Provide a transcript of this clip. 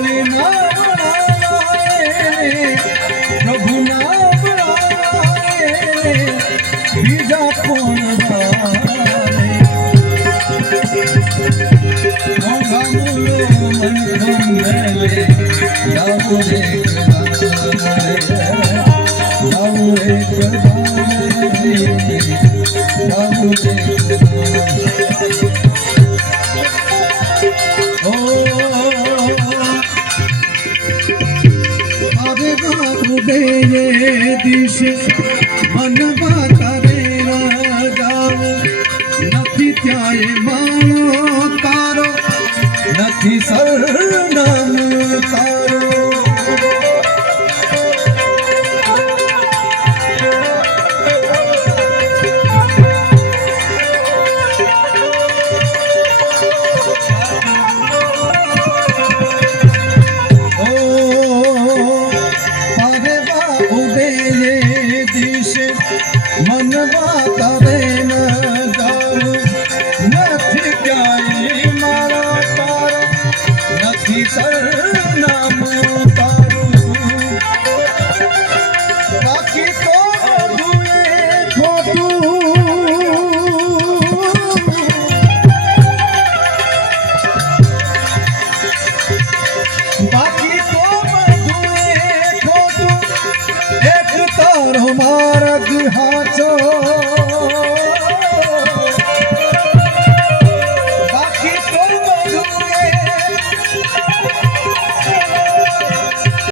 ખાલી નામ પ્રભુ નામ બીજા કોણ દિશ મનમાં તારે જાવ નથી ત્યાં માળો તારો નથી સરનામ તારો મનવા તારે ન જાવ નથી ક્યાંય મારા તારો નથી સરનામ તારું બાકી તો બધું ખોટું બાકી તો બધું ખોટું એક તારો માર્ગ હાચો